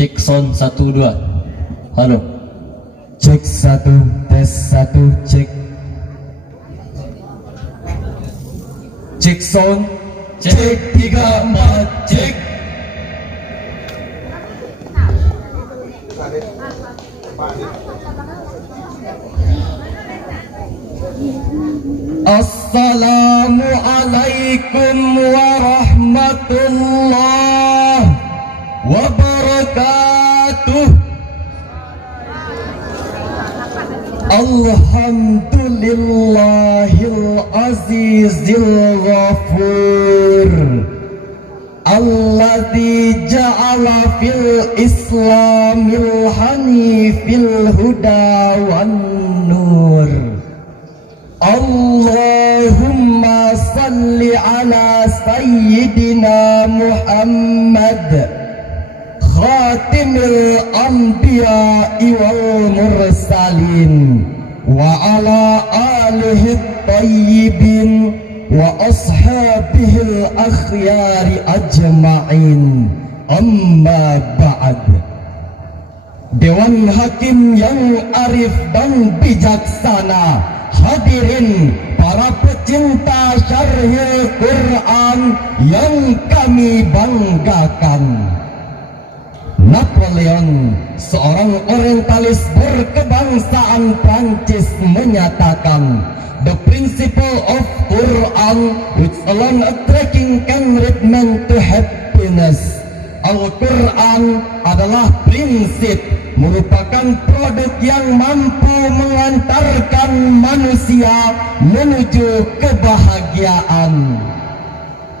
Cek sound 1 2. Halo. Cek 1 tes 1 cek. Cek sound. Cek 3 4 cek. Assalamualaikum warahmatullahi wabarakatuh. Alhamdulillahil azizil ghafur alladzi ja'ala fil islamil hanifil huda wan nur. Allahumma salli ala sayyidina Muhammad khatimil anbiya'i wal mursalin wa ala alihi tayyibin wa ashabihil akhyari ajma'in. Amma ba'd. Dewan Hakim yang arif dan bijaksana, hadirin para pecinta syarhil Quran yang kami banggakan. Napoleon, seorang orientalis berkebangsaan Prancis, menyatakan, "The principle of Quran which alone attracting can lead man to happiness." Al-Quran adalah prinsip, merupakan produk yang mampu mengantarkan manusia menuju kebahagiaan.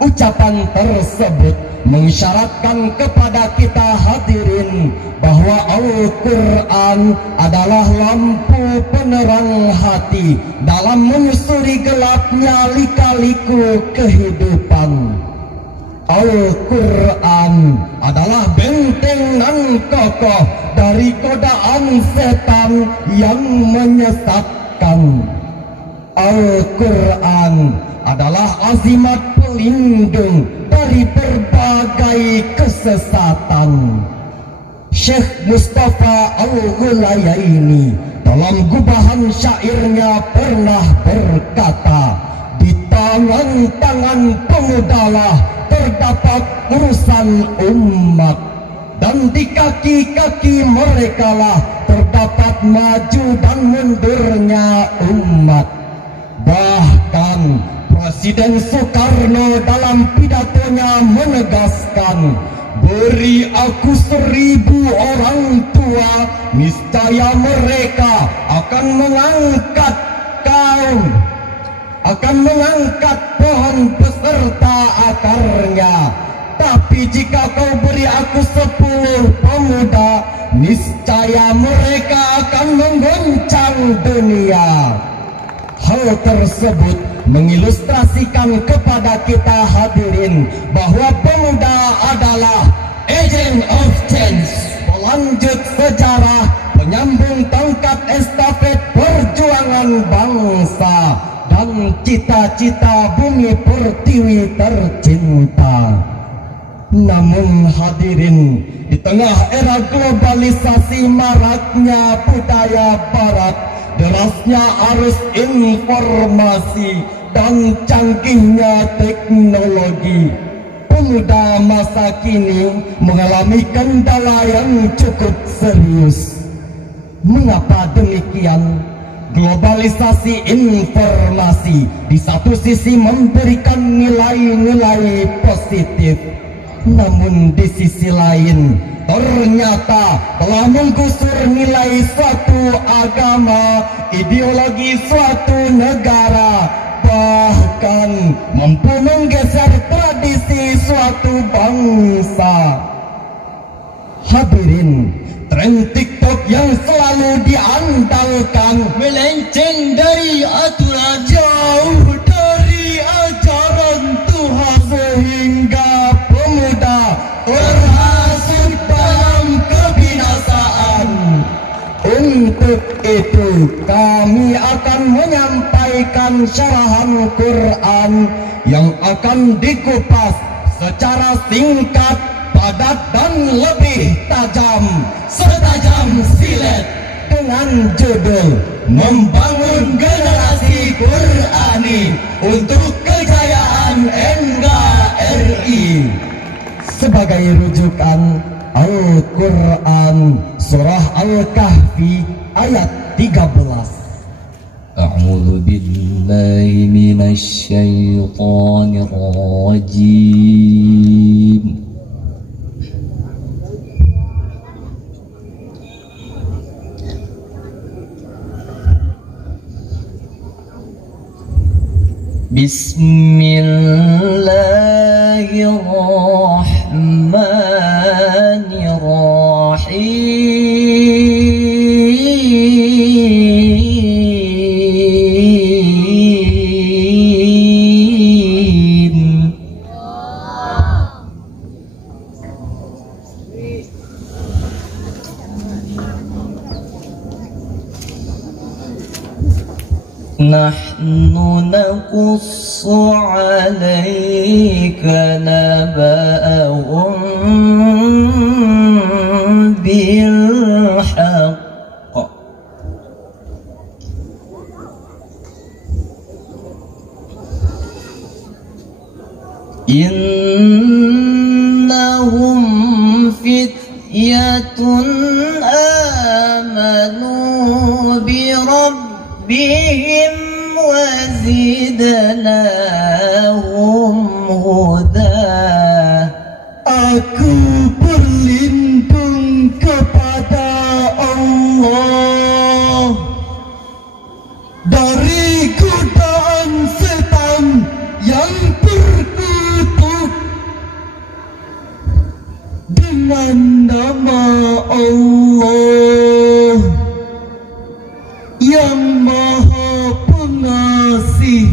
Ucapan tersebut mengisyaratkan kepada kita hadirin bahwa Al-Quran adalah lampu penerang hati dalam menyusuri gelapnya lika-liku kehidupan. Al-Quran adalah benteng nan kokoh dari godaan setan yang menyesatkan. Al-Quran adalah azimat pelindung dari berbagai kesesatan. Syekh Mustafa Al-Ghulayaini dalam gubahan syairnya pernah berkata, "Di tangan-tangan pemudalah terdapat urusan umat, dan di kaki-kaki merekalah terdapat maju dan mundurnya umat." Bahkan Presiden Soekarno dalam pidatonya menegaskan, "Beri aku 1000 orang tua, niscaya mereka akan mengangkat pohon beserta akarnya. Tapi jika kau beri aku 10 pemuda, niscaya mereka akan mengguncang dunia." Hal tersebut mengilustrasikan kepada kita hadirin bahwa pemuda adalah agent of change, pelanjut sejarah, penyambung tongkat estafet perjuangan bangsa dan cita-cita bumi pertiwi tercinta. Namun hadirin, di tengah era globalisasi, maraknya budaya barat, derasnya arus informasi dan canggihnya teknologi, pemuda masa kini mengalami kendala yang cukup serius. Mengapa demikian? Globalisasi informasi di satu sisi memberikan nilai-nilai positif, namun di sisi lain ternyata telah menggusur nilai suatu agama, ideologi suatu negara, bahkan mampu menggeser tradisi suatu bangsa. Hadirin, tren TikTok yang selalu diandalkan melenceng dari aturan, jauh dari ajaran Tuhan, sehingga pemuda terhasut dalam kebinasaan. Untuk itu kami akan menyampaikan syarahan Quran yang akan dikupas secara singkat padat dan lebih tajam, setajam silet, dengan judul Membangun Generasi Qurani untuk Kejayaan NKRI. Sebagai rujukan Al-Quran Surah Al-Kahfi ayat 13. أعوذ بالله من الشيطان الرجيم بسم الله الرحمن الرحيم نحن نقص عليك نبأهم بالحق إنهم فتية آمنوا بربهم وزدناهم هدى. Aku berlindung kepada Allah dari godaan setan yang terkutuk. Dengan nama Allah yang Maha Pengasih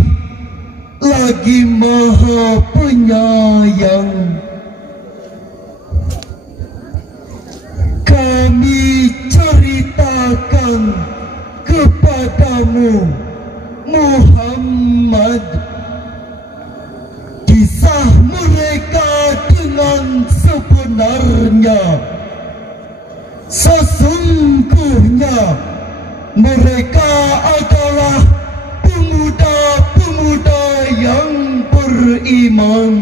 lagi Maha Penyayang. Kami ceritakan kepadamu Muhammad kisah mereka dengan sebenarnya. Sesungguhnya mereka adalah pemuda-pemuda yang beriman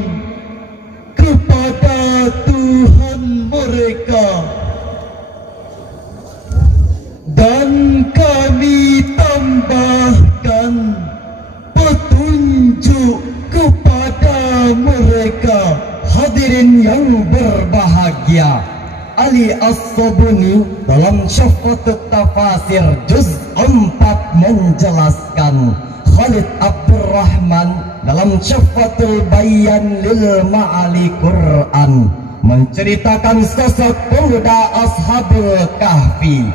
kepada Tuhan mereka, dan kami tambahkan petunjuk kepada mereka. Hadirin yang berbahagia, Ali As-Sabuni dalam Syafaqut Tafasir juz 4 menjelaskan, Khalid Abdurrahman dalam Syafaqatul Bayan lil Ma'ali Quran menceritakan sosok pemuda Ashabul Kahfi.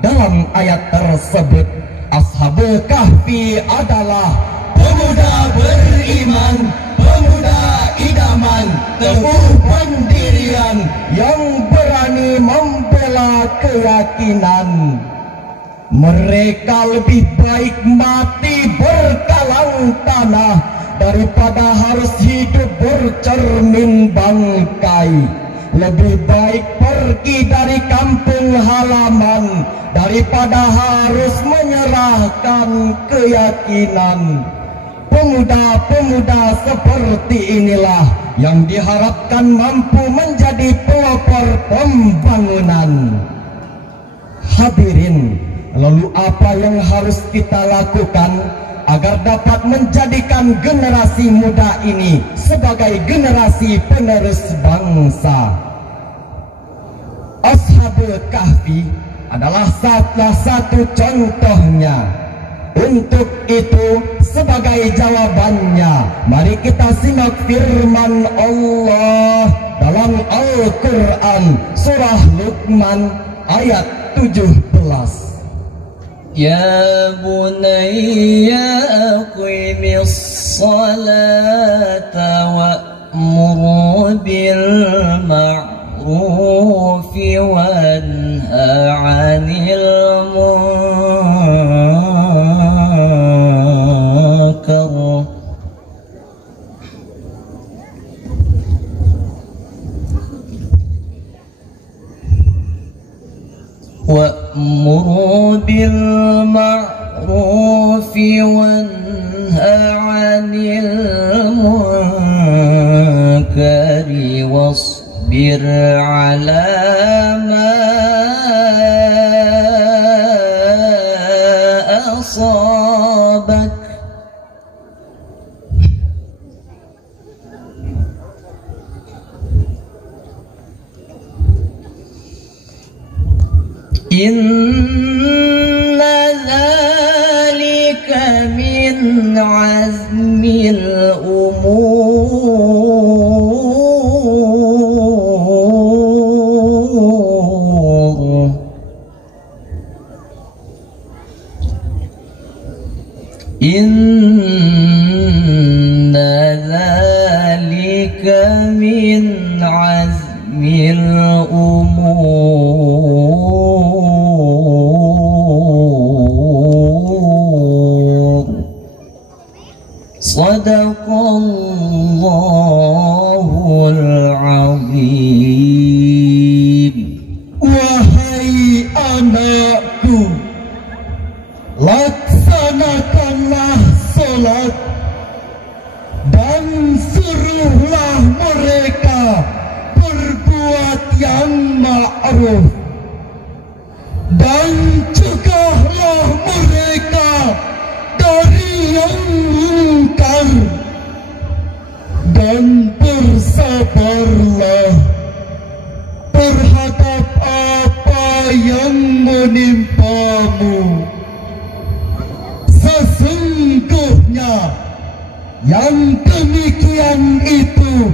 Dalam ayat tersebut, Ashabul Kahfi adalah pemuda beriman, pemuda idaman, teguh pendirian, yang berani membela keyakinan. Mereka lebih baik mati berkalang tanah daripada harus hidup bercermin bangkai. Lebih baik pergi dari kampung halaman daripada harus menyerahkan keyakinan. Pemuda-pemuda seperti inilah yang diharapkan mampu menjadi pelopor pembangunan. Hadirin, lalu apa yang harus kita lakukan agar dapat menjadikan generasi muda ini sebagai generasi penerus bangsa? Ashabul Kahfi adalah salah satu contohnya. Untuk itu, sebagai jawabannya, mari kita simak firman Allah dalam Al-Quran Surah Luqman ayat 17. Ya bunayya aqimis salata wa'mur bil ma'rufi wanha 'anil munkar. wa'mur bil ma'rufi wanha 'anil munkari wasbir 'ala ma asabak. Inna dzalika min azmil umur. Inna dzalika min azmil umur. Sadaqallahul azim. Wahai anakku, laksanakanlah sholat dan suruhlah mereka berbuat yang ma'ruf dan cegahlah mereka dari yang mungkar dan bersabarlah terhadap apa yang menimpamu. Sesungguhnya yang demikian itu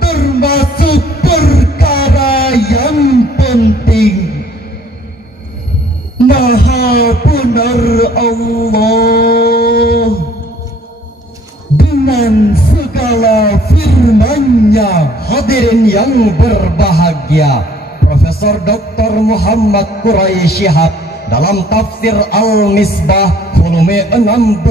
termasuk perkara yang penting. Maha benar Allah dengan segala firman-Nya. Hadirin yang berbahagia, Profesor Dr. Muhammad Quraisy Shihab dalam tafsir Al-Misbah volume 16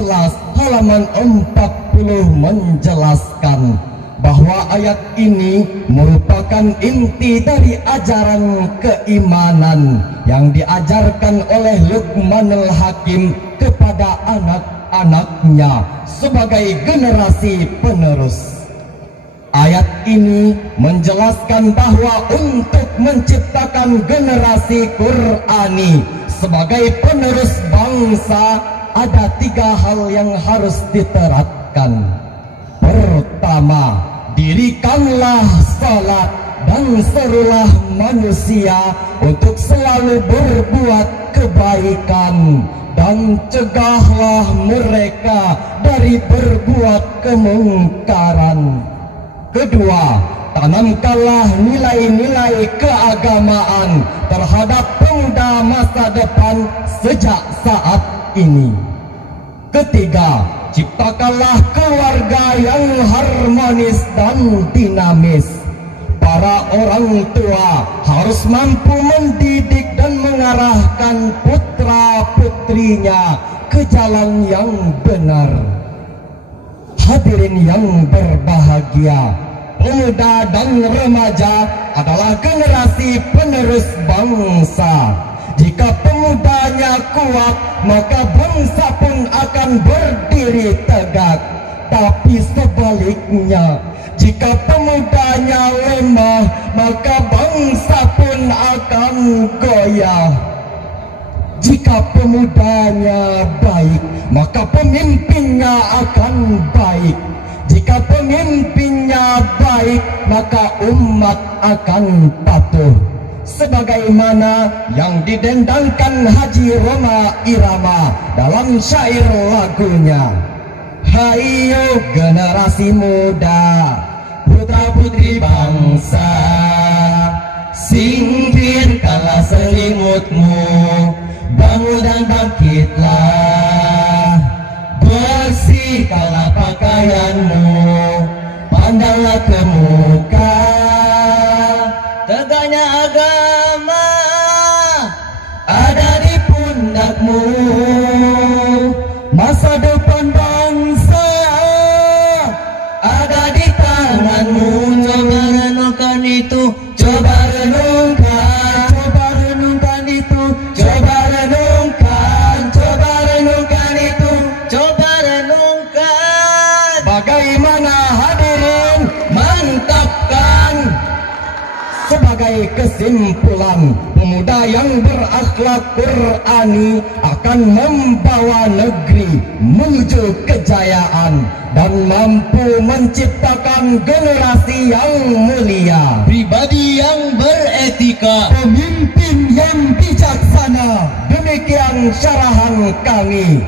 halaman 40 menjelaskan bahwa ayat ini merupakan inti dari ajaran keimanan yang diajarkan oleh Luqmanul Hakim kepada anak-anaknya sebagai generasi penerus. Ayat ini menjelaskan bahwa untuk menciptakan generasi Qur'ani sebagai penerus bangsa ada 3 hal yang harus diterapkan. Pertama, dirikanlah salat dan serulah manusia untuk selalu berbuat kebaikan dan cegahlah mereka dari berbuat kemungkaran. Kedua, tanamkanlah nilai-nilai keagamaan terhadap pemuda masa depan sejak saat ini. Ketiga, ciptakanlah keluarga yang harmonis dan dinamis. Para orang tua harus mampu mendidik dan mengarahkan putra-putrinya ke jalan yang benar. Hadirin yang berbahagia, pemuda dan remaja adalah generasi penerus bangsa. Jika pemudanya kuat, maka bangsa pun akan berdiri tegak. Tapi sebaliknya, jika pemudanya lemah, maka bangsa pun akan goyah. Jika pemudanya baik, maka pemimpinnya akan baik. Jika pemimpinnya baik, maka umat akan patuh. Sebagaimana yang didendangkan Haji Roma Irama dalam syair lagunya. Hayo generasi muda, putra putri bangsa, singkirkanlah selimutmu, bangun dan bangkitlah, bersihkanlah pakaianmu, pandanglah ke muka, tegaknya agama ada di pundakmu. Masa depan bangsa ada di tanganmu. Coba renungkan itu, coba renungkan itu, sebagai kesimpulan, pemuda yang berakhlak Qur'ani akan membawa negeri menuju kejayaan dan mampu menciptakan generasi yang mulia, pribadi yang beretika, pemimpin yang bijaksana. Demikian syarahan kami.